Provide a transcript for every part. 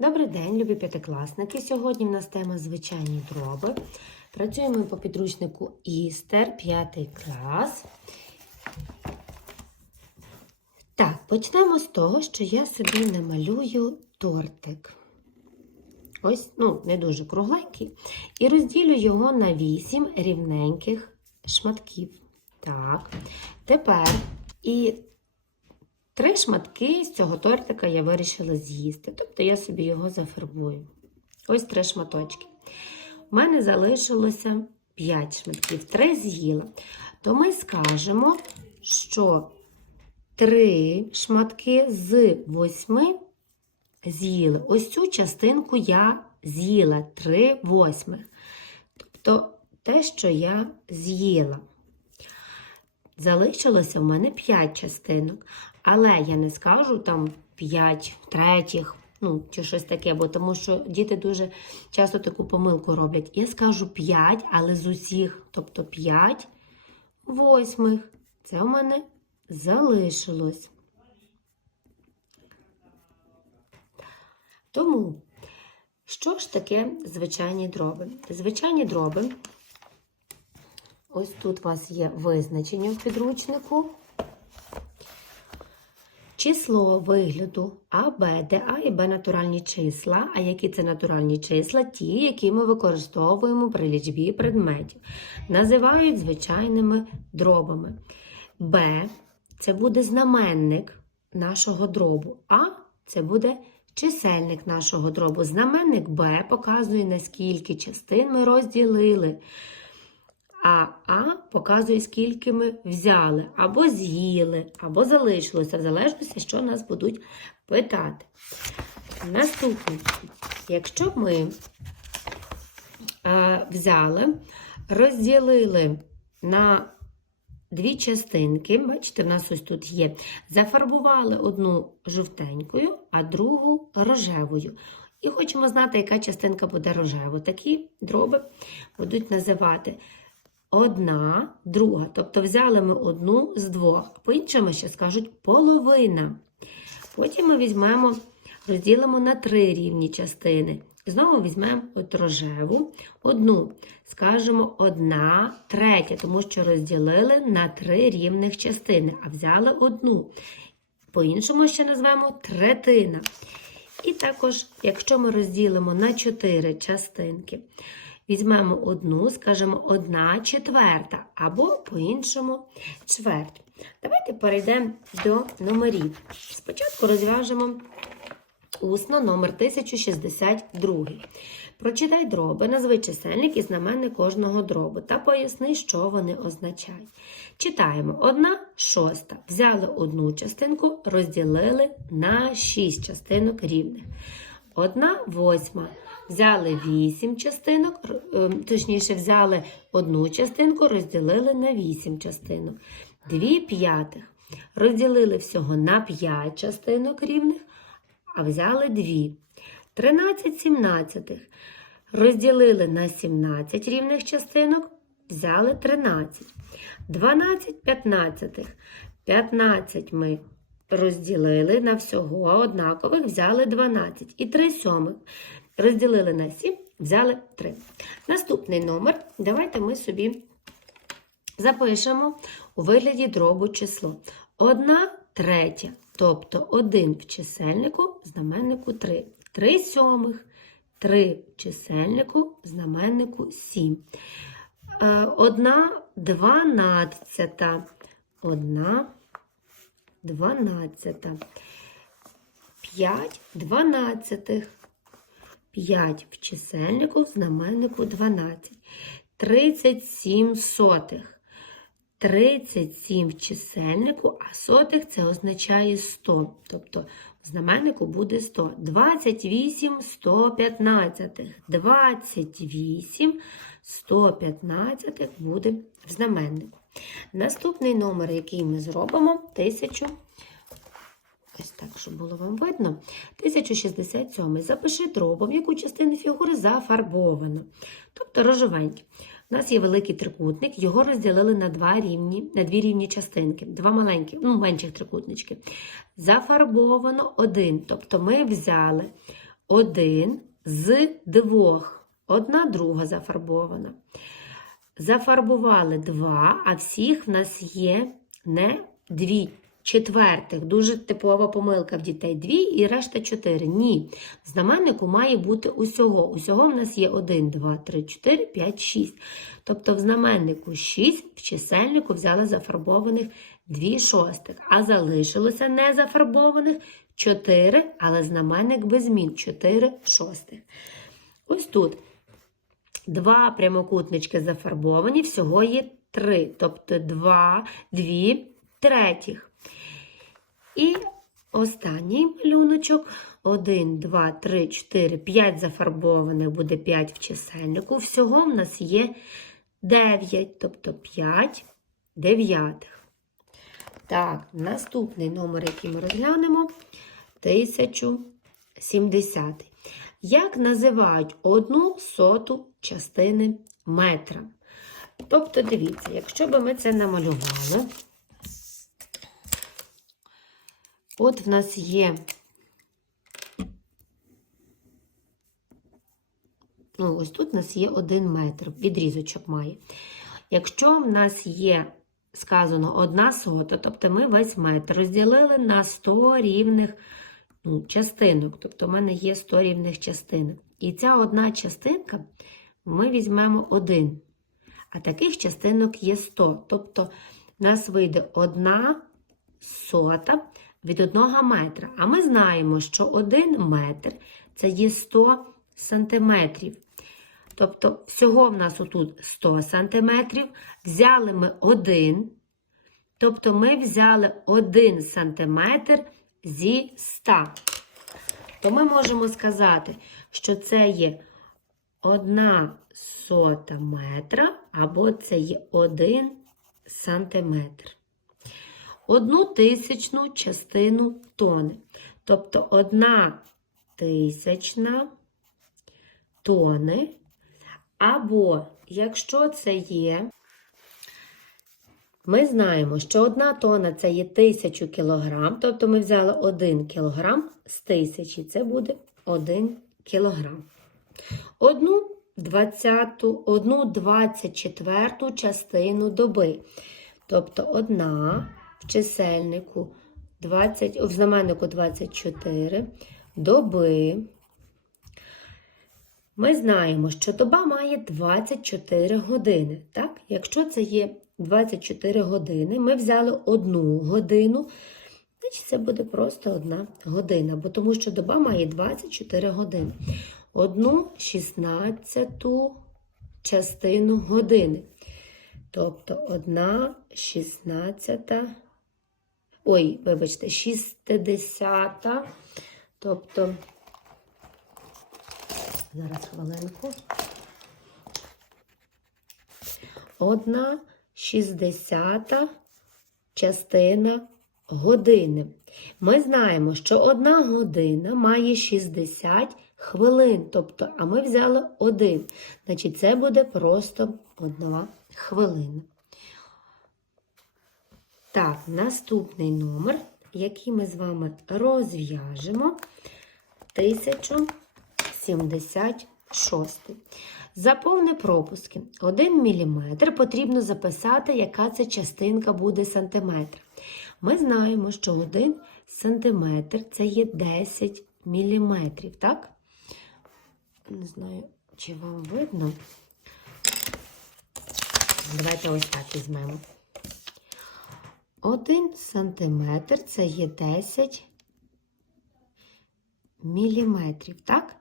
Добрий день, любі п'ятикласники. Сьогодні в нас тема звичайні дроби. Працюємо по підручнику Істер, 5 клас. Так, почнемо з того, що я собі намалюю тортик. Ось, ну, не дуже кругленький. І розділю його на 8 рівненьких шматків. Так, тепер і Три шматки з цього тортика я вирішила з'їсти. Тобто я собі його зафарбую. Ось три шматочки. У мене залишилося 5 шматків, три з'їла. То ми скажемо, що три шматки з восьми з'їли. Ось цю частинку я з'їла 3 восьмих. Тобто те, що я з'їла. Залишилося в мене 5 частинок. Але я не скажу там 5 третіх, ну, чи щось таке, бо тому що діти дуже часто таку помилку роблять. Я скажу 5, але з усіх, тобто 5 восьмих. Це у мене залишилось. Тому, що ж таке звичайні дроби? Звичайні дроби. Ось тут у вас є визначення в підручнику. Число вигляду А, Б, де А і Б натуральні числа. А які це натуральні числа? Ті, які ми використовуємо при лічбі предметів. Називають звичайними дробами. Б це буде знаменник нашого дробу. А це буде чисельник нашого дробу. Знаменник Б показує, наскільки частин ми розділили. А А показує, скільки ми взяли, або з'їли, або залишилося, в залежності, що нас будуть питати. Наступне, якщо ми е, взяли, розділили на дві частинки, бачите, в нас ось тут є, зафарбували одну жовтенькою, а другу рожевою. І хочемо знати, яка частинка буде рожевою. Такі дроби будуть називати одна, друга. Тобто взяли ми одну з двох. По-іншому ще скажуть половина. Потім ми візьмемо, розділимо на три рівні частини. Знову візьмемо от рожеву, одну. Скажемо одна третя, тому що розділили на три рівних частини, а взяли одну. По-іншому ще назвемо третина. І також, якщо ми розділимо на чотири частинки, Візьмемо одну, скажемо одна четверта, або по-іншому чверть. Давайте перейдемо до номерів. Спочатку розв'яжемо усно номер 1062. Прочитай дроби, назви чисельник і знаменник кожного дробу та поясни, що вони означають. Читаємо одна шоста. Взяли одну частинку, розділили на шість частинок рівних. Одна восьма. Взяли 8 частинок, е, точніше, взяли одну частинку, розділили на 8 частинок. 2 п'ятих. Розділили всього на 5 частинок рівних, а взяли 2. 13 сімнадцятих. Розділили на 17 рівних частинок, взяли 13. 12 п'ятнадцятих. 15 ми розділили на всього однакових, взяли 12. І 3 сьомих. Розділили на 7, взяли 3. Наступний номер. Давайте ми собі запишемо у вигляді дробу число. 1 третя, тобто 1 в чисельнику, знаменнику 3. 3 сьомих, 3 в чисельнику, знаменнику 7. 1 дванадцята. 1 дванадцята. 5 дванадцятих. 5 в чисельнику, в знаменнику 12. 37 сотих. 37 в чисельнику, а сотих це означає 100. Тобто в знаменнику буде 100. 28 115. 28 115 буде в знаменнику. Наступний номер, який ми зробимо, 1000. Ось так, щоб було вам видно. 1067. Запиши дробом, яку частину фігури зафарбовано. Тобто рожевенький. У нас є великий трикутник, його розділили на два рівні, на дві рівні частинки, два маленькі, ну, менших трикутнички. Зафарбовано один. Тобто ми взяли один з двох. Одна друга зафарбована. Зафарбували два, а всіх в нас є не дві четвертих. Дуже типова помилка в дітей. Дві і решта чотири. Ні. Знаменнику має бути усього. Усього в нас є 1, 2, 3, 4, 5, 6. Тобто в знаменнику 6, в чисельнику взяли зафарбованих 2 шостих, а залишилося незафарбованих 4, але знаменник без змін 4 шостих. Ось тут два прямокутнички зафарбовані, всього є 3, тобто 2, 2 третіх. І останній малюночок. 1, 2, 3, 4, 5 зафарбованих буде 5 в чисельнику. Всього в нас є 9, тобто 5 дев'ятих. Так, наступний номер, який ми розглянемо, 1070. Як називають одну соту частини метра? Тобто, дивіться, якщо би ми це намалювали, от в нас є Ну, ось тут у нас є один метр, відрізочок має. Якщо в нас є сказано одна сота, тобто ми весь метр розділили на 100 рівних ну, частинок. Тобто в мене є 100 рівних частинок. І ця одна частинка ми візьмемо один. А таких частинок є 100. Тобто в нас вийде одна сота від одного метра. А ми знаємо, що один метр це є 100 сантиметрів. Тобто, всього в нас отут 100 см. Взяли ми один. Тобто, ми взяли 1 см зі 100. То ми можемо сказати, що це є 1 сота метра, або це є 1 сантиметр. Одну тисячну частину тони. Тобто, одна тисячна тони. Або, якщо це є, ми знаємо, що одна тонна це є 1000 кг, тобто ми взяли 1 кг з 1000, це буде 1 кг. Одну 20, одну 24 частину доби. Тобто одна чисельнику 20, в знаменнику 24 доби. Ми знаємо, що доба має 24 години. Так? Якщо це є 24 години, ми взяли одну годину, значить це буде просто одна година, бо тому що доба має 24 години. Одну 16 частину години. Тобто одна 16, ой, вибачте, 60, тобто. Зараз хвилинку. Одна шістдесята частина години. Ми знаємо, що одна година має 60 хвилин. Тобто, а ми взяли один. Значить, це буде просто одна хвилина. Так, наступний номер, який ми з вами розв'яжемо, 1000. 76. Заповни пропуски. 1 мм потрібно записати, яка це частинка буде сантиметра. Ми знаємо, що 1 сантиметр це є 10 мм, так? Не знаю, чи вам видно. Давайте ось так візьмемо. 1 сантиметр це є 10 міліметрів, так?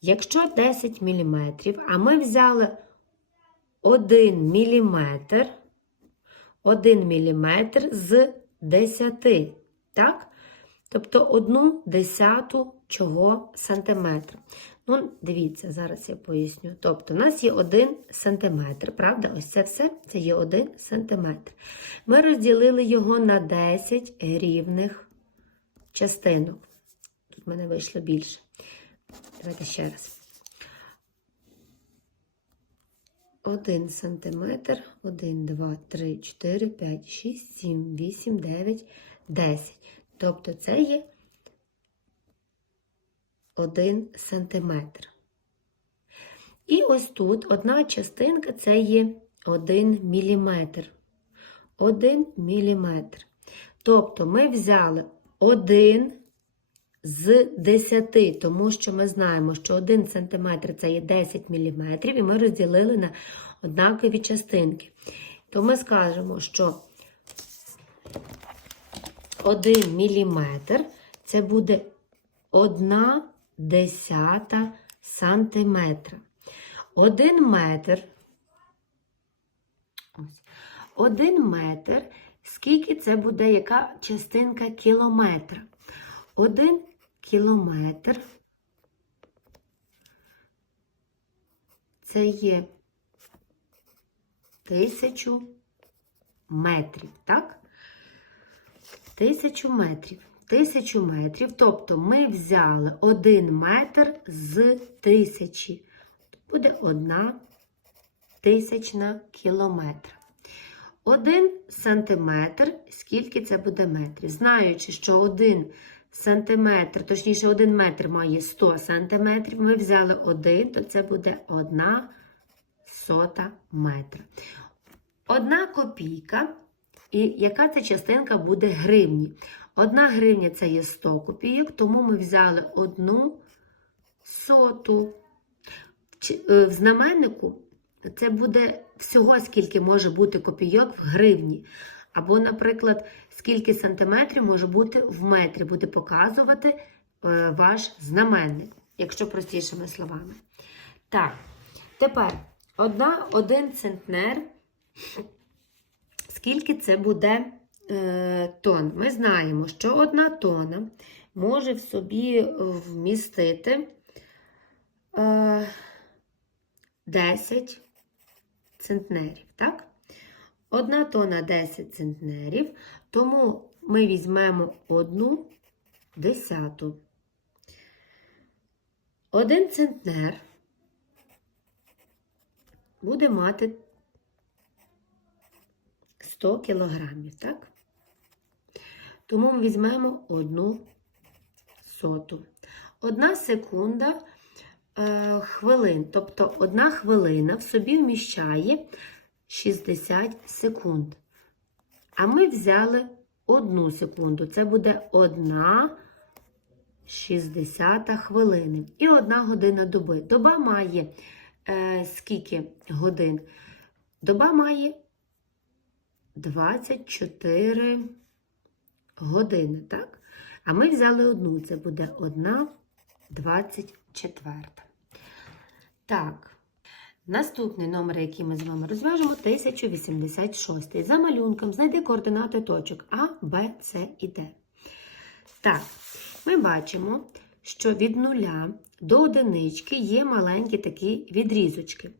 Якщо 10 мм, а ми взяли 1 мм, 1 мм з 10, так? Тобто одну десяту чого сантиметра. Ну, дивіться, зараз я поясню. Тобто, у нас є 1 сантиметр, правда? Ось це все це є 1 сантиметр. Ми розділили його на 10 рівних частинок. Тут в мене вийшло більше. Давайте ще раз. 1 сантиметр, 1, 2, 3, 4, 5, 6, 7, 8, 9, 10. Тобто це є 1 см. І ось тут одна частинка це є 1 мм. 1 мм. Тобто ми взяли 1 з 10, тому що ми знаємо, що 1 см це є 10 мм, і ми розділили на однакові частинки. То ми скажемо, що 1 мм це буде 1 десята сантиметра. 1 метр. Ось. 1 метр. Скільки це буде, яка частинка кілометра? 1 кілометр. Це є тисячу метрів, так? Тисячу метрів. Тисячу метрів, тобто ми взяли 1 метр з тисячі. Буде одна тисячна кілометра. 1 сантиметр, скільки це буде метрів? Знаючи, що 1 сантиметр, точніше, 1 метр має 100 сантиметрів, ми взяли 1, то це буде 1 сота метра. Одна копійка, і яка ця частинка буде гривні? Одна гривня це є 100 копійок, тому ми взяли одну соту. Е, В знаменнику це буде всього, скільки може бути копійок в гривні. Або, наприклад, скільки сантиметрів може бути в метрі, буде показувати е, ваш знаменник, якщо простішими словами. Так, тепер одна, один центнер. Скільки це буде е, тонн? Ми знаємо, що одна тонна може в собі вмістити е, 10 центнерів. Так? Одна тонна 10 центнерів, тому ми візьмемо одну десяту. Один центнер буде мати 100 кілограмів, так? Тому ми візьмемо одну соту. Одна секунда е, хвилин, тобто одна хвилина в собі вміщає 60 секунд. А ми взяли одну секунду. Це буде одна 60 хвилини. І одна година доби. Доба має е, скільки годин? Доба має 24 години, так? А ми взяли одну, це буде одна 24. Так. Наступний номер, який ми з вами розв'яжемо, 1086. За малюнком знайди координати точок А, Б, С і Д. Так, ми бачимо, що від нуля до одинички є маленькі такі відрізочки.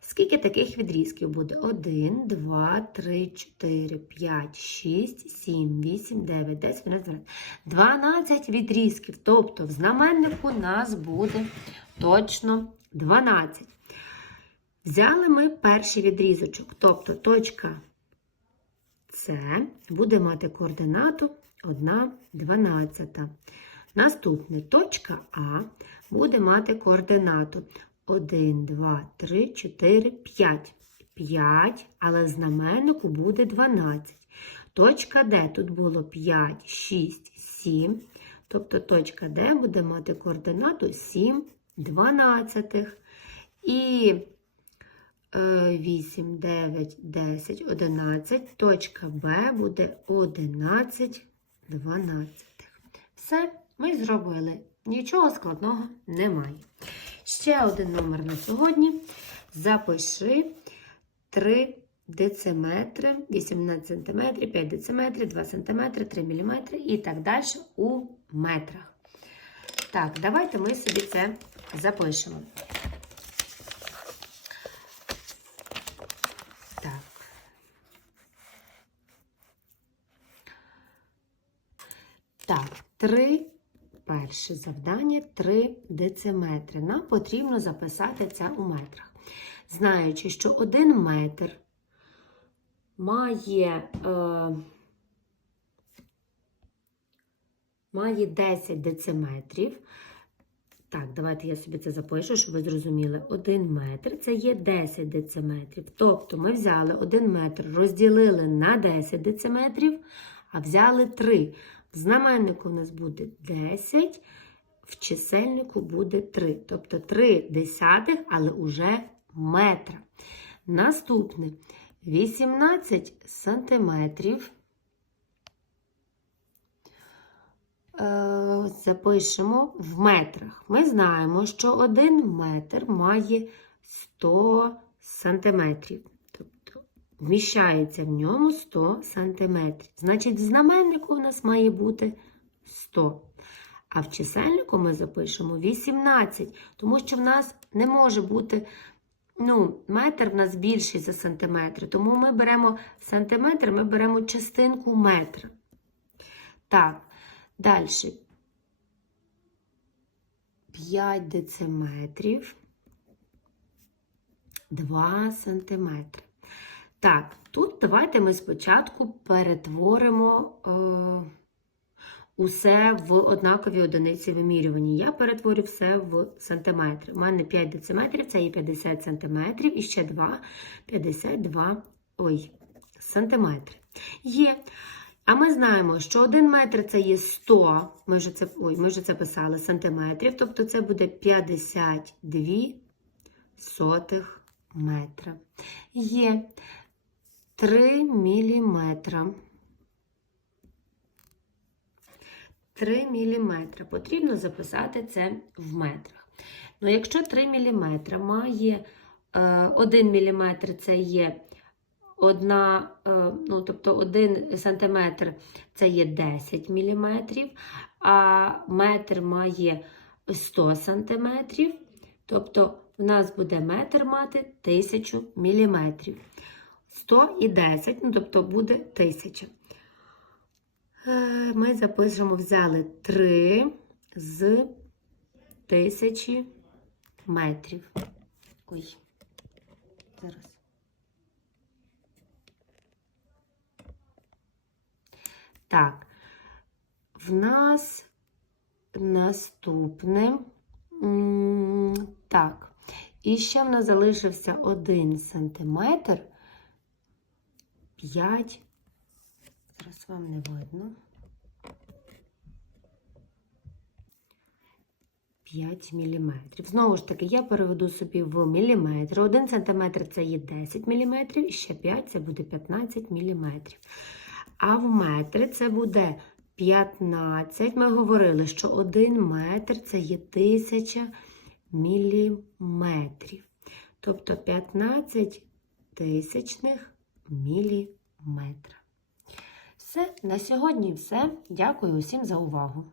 Скільки таких відрізків буде? 1, 2, 3, 4, 5, 6, 7, 8, 9, 10, 11, 12. 12 відрізків. Тобто в знаменнику нас буде точно 12. Взяли ми перший відрізочок, тобто точка С буде мати координату 1 12. Наступне точка А буде мати координату 1, 2, 3, 4, 5. 5, але знаменнику буде 12. Точка Д тут було 5, 6, 7. Тобто точка Д буде мати координату 7 дванадцятих. І 8, 9, 10, 11. Точка Б буде 11 12. Все, ми зробили. Нічого складного немає. Ще один номер на сьогодні. Запиши 3 дециметри, 18 см, 5 дециметрів, 2 см, 3 мм і так далі у метрах. Так, давайте ми собі це запишемо. Так. Перше завдання 3 дециметри. Нам потрібно записати це у метрах. Знаючи, що 1 метр має, е, має 10 дециметрів, Так, давайте я собі це запишу, щоб ви зрозуміли. 1 метр це є 10 дециметрів. Тобто ми взяли 1 метр, розділили на 10 дециметрів, а взяли 3. В знаменнику у нас буде 10, в чисельнику буде 3. Тобто 3 десятих, але уже метра. Наступне 18 сантиметрів. Е, запишемо в метрах. Ми знаємо, що 1 метр має 100 сантиметрів. Вміщається в ньому 100 сантиметрів. Значить, в знаменнику у нас має бути 100. А в чисельнику ми запишемо 18, тому що в нас не може бути, ну, метр в нас більший за сантиметр. Тому ми беремо сантиметр, ми беремо частинку метра. Так, далі. 5 дециметрів, 2 сантиметри. Так, тут давайте ми спочатку перетворимо. Е усе в однакові одиниці вимірювання. Я перетворю все в сантиметри. У мене 5 дециметрів, це є 50 сантиметрів, і ще 2, 52 ой, сантиметри. Є. А ми знаємо, що 1 метр це є 100, ми вже це, ой, ми вже це писали, сантиметрів, тобто це буде 52 сотих метра. Є 3 міліметра. 3 мм. Потрібно записати це в метрах. Ну, якщо 3 мм має 1 мм це є одна, е, ну, тобто 1 см це є 10 мм, а метр має 100 см, тобто в нас буде метр мати 1000 мм. 100 і 10, ну, тобто буде 1000. Е, ми запишемо, взяли 3 з тисячі метрів. Ой, зараз. Так, в нас наступне. Так, і ще в нас залишився 1 сантиметр 5 Зараз вам не видно. 5 мм. Знову ж таки, я переведу собі в міліметри. 1 см це є 10 мм, і ще 5 це буде 15 мм. А в метри це буде 15. Ми говорили, що 1 метр це є 1000 міліметрів. Тобто 15 тисячних міліметра. Все, на сьогодні все. Дякую усім за увагу.